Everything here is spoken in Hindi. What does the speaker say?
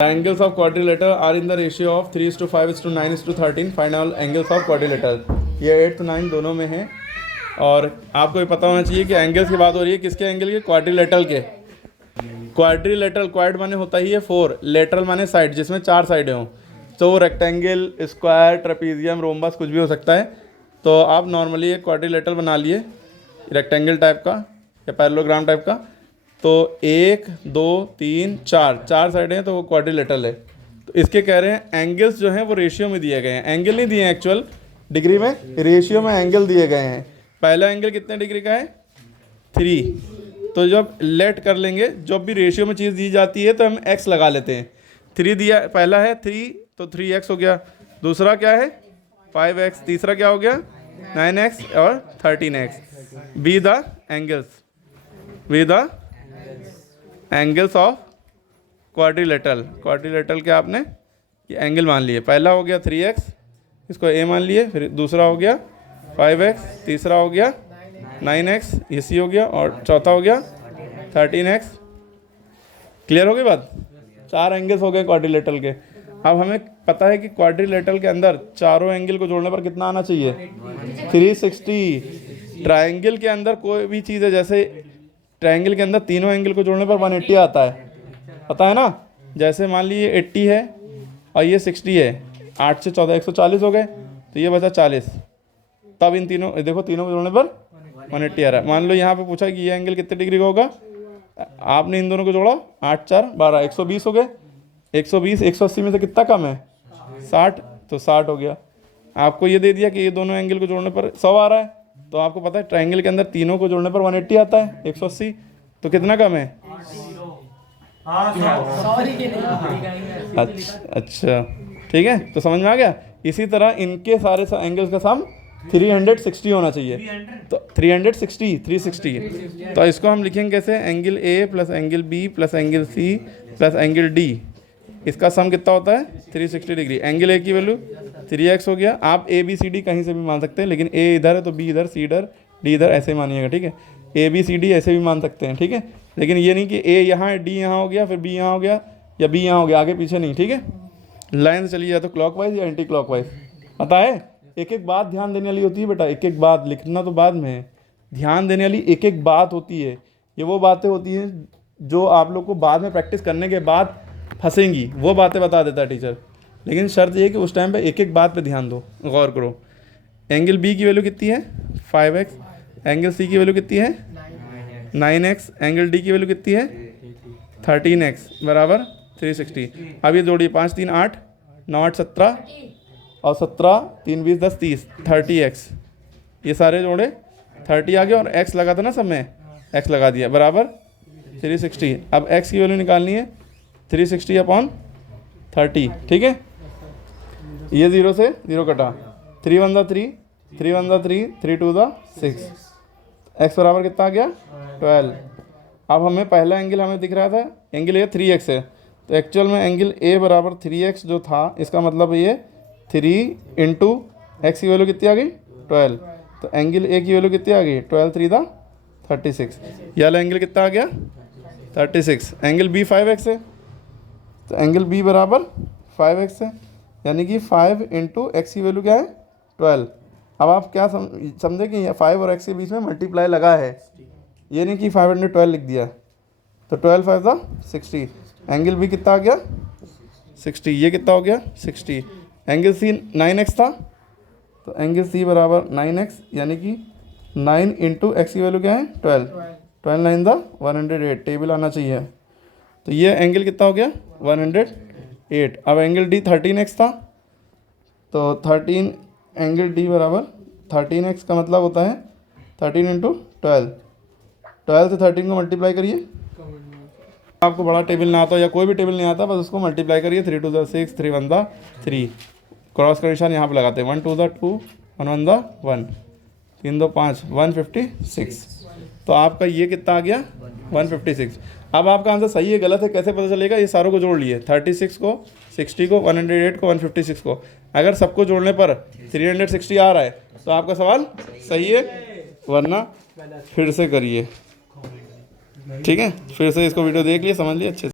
Angles of quadrilateral are in the ratio of 3:5:9:13. Find all angles of quadrilateral. ये 8 to 9 दोनों में है। और आपको भी पता होना चाहिए कि एंगल्स की बात हो रही है किसके एंगल के, क्वाड्रिलेटरल के। क्वाड्रिलेटरल, क्वाड माने होता ही है 4, लेटरल माने साइड, जिसमें 4 साइडें हों। तो रेक्टेंगल, स्क्वायर, ट्रेपीजियम, रोम्बस कुछ भी हो सकता है। तो आप नॉर्मली एक क्वाड्रिलेटरल बना लिए रेक्टेंगल टाइप का या पैरेललोग्राम टाइप का। तो 1 2 3 4 साइडें हैं, तो वो क्वाड्रिलेटरल है। तो इसके कह रहे हैं एंगल्स जो हैं वो रेशियो में दिए गए हैं, एंगल नहीं दिए हैं एक्चुअल डिग्री में, रेशियो में एंगल दिए गए हैं। पहला एंगल कितने डिग्री का है? 3। तो जब लेट कर लेंगे, जब भी रेशियो में चीज़ दी जाती है तो हम x लगा लेते हैं। 3 दिया, पहला है 3 तो 3x हो गया, दूसरा क्या है 5x, तीसरा क्या हो गया 9x और 13x। Be the angles, be the angles of quadrilateral. Quadrilateral के आपने ये एंगल मान लिए। पहला हो गया 3x, इसको a मान लिए, फिर दूसरा हो गया 5x, तीसरा हो गया 9x, ये c हो गया, और चौथा हो गया 13x। क्लियर हो गई बात? 4 एंगल्स हो गए क्वाड्रिलेटरल के। अब हमें पता है कि क्वाड्रिलेटरल के अंदर चारों एंगल को जोड़ने पर कितना आना चाहिए? 360। ट्रायंगल के अंदर कोई भी चीज़ है, जैसे ट्रायंगल के अंदर तीनों एंगल को जोड़ने पर 180 आता है, पता है ना। जैसे मान लीजिए 80 है और ये 60 है, 8 से 14 140 हो गए, तो ये बचा 40। तब इन तीनों, देखो तीनों को जोड़ने पर 180 आ रहा है। मान लो यहाँ पे पूछा कि ये एंगल कितने डिग्री का होगा, आपने इन दोनों को जोड़ा, 8 4 12 120 हो गए। 120 180 में से कितना कम है? 60, तो 60 हो गया। आपको ये दे दिया कि ये दोनों एंगल को जोड़ने पर 100 आ रहा है, तो आपको पता है ट्रायंगल के अंदर तीनों को जोड़ने पर 180 आता है, 180, तो कितना कम है? अच्छा ठीक है, तो समझ में आ गया। इसी तरह इनके सारे एंगल्स का सम 360 होना चाहिए, तो 360। तो इसको हम लिखेंगे कैसे? Angle A plus angle B plus angle C plus angle D, इसका सम कितना होता है? 360 डिग्री। एंगल ए की वैल्यू 3x हो गया। आप ए बी सी डी कहीं से भी मान सकते हैं, लेकिन ए इधर है तो बी इधर, सी इधर, डी इधर, ऐसे मानिएगा, ठीक है। ए बी सी डी ऐसे भी मान सकते हैं, ठीक है। लेकिन ये नहीं कि ए यहाँ है, डी यहाँ हो गया, फिर बी यहाँ हो गया, या बी यहाँ हो गया, आगे पीछे नहीं, ठीक है। लाइन से चलिए, या तो क्लॉकवाइज या एंटी क्लॉकवाइज। पता है, एक एक बात ध्यान देने वाली होती है बेटा, एक एक बात, लिखना तो बाद में है, ध्यान देने वाली एक एक बात होती है। ये वो बातें होती हैं जो आप लोग को बाद में प्रैक्टिस करने के बाद फंसेंगी, वो बातें बता देता है टीचर। लेकिन शर्त ये है कि उस टाइम पे एक एक बात पे ध्यान दो, गौर करो। एंगल बी की वैल्यू कितनी है? 5x। एंगल सी की वैल्यू कितनी है? 9x। एंगल डी की वैल्यू कितनी है? 13x बराबर 360। अब ये जोड़िए, 5 3 8, 9 8 17, और 17 3 20 10 30, 30x। ये सारे जोड़े 30 आ गए, और x लगा था ना सब में, x लगा दिया, बराबर 360। अब x की वैल्यू निकालनी है 360/30, ठीक है। ये 0 से 0 कटा, 3 1 3, 3 1 3, 3 2 6, x बराबर कितना आ गया? 12। अब हमें पहला एंगल हमें दिख रहा था, एंगल ये 3x है, तो एक्चुअल में एंगल a बराबर 3x जो था, इसका मतलब ये 3 इंटू x की वैल्यू कितनी आ गई? 12। तो एंगल a की वैल्यू कितनी आ गई? 12 3 36। ये वाला एंगल कितना आ गया? 36। एंगल b 5x है, तो एंगल b बराबर 5x है, यानी कि 5 इंटू एक्स की वैल्यू क्या है? 12। अब आप क्या समझे कि 5 और x के बीच में मल्टीप्लाई लगा है, ये नहीं कि 512 लिख दिया। तो 12 5 60। एंगल b कितना आ गया? 60। ये कितना हो गया? 60। एंगल c 9x था, तो एंगल c बराबर 9x, यानी कि 9 इंटू एक्स की वैल्यू क्या है? 12। 12 9 108, टेबल आना चाहिए। तो ये एंगल कितना हो गया? 108। अब एंगल डी 13x था, तो 13 एंगल डी बराबर 13x का मतलब होता है 13 इंटू 12। 12 से 13 को मल्टीप्लाई करिए। आपको बड़ा टेबल ना आता या कोई भी टेबल नहीं आता, बस उसको मल्टीप्लाई करिए। 3 2 6, 3 1 3, क्रॉस का निशान यहाँ पे लगाते हैं। 1 2 2, 1 1 1, 3 2 5, 156। तो आपका ये कितना आ गया? 156। अब आपका आंसर सही है गलत है कैसे पता चलेगा? ये सारों को जोड़ लिए, 36 को, 60 को, 108 को, 156 को। अगर सबको जोड़ने पर 360 आ रहा है तो आपका सवाल सही है, वरना फिर से करिए, ठीक है। फिर से इसको वीडियो देख लिए, समझ लिए अच्छे से।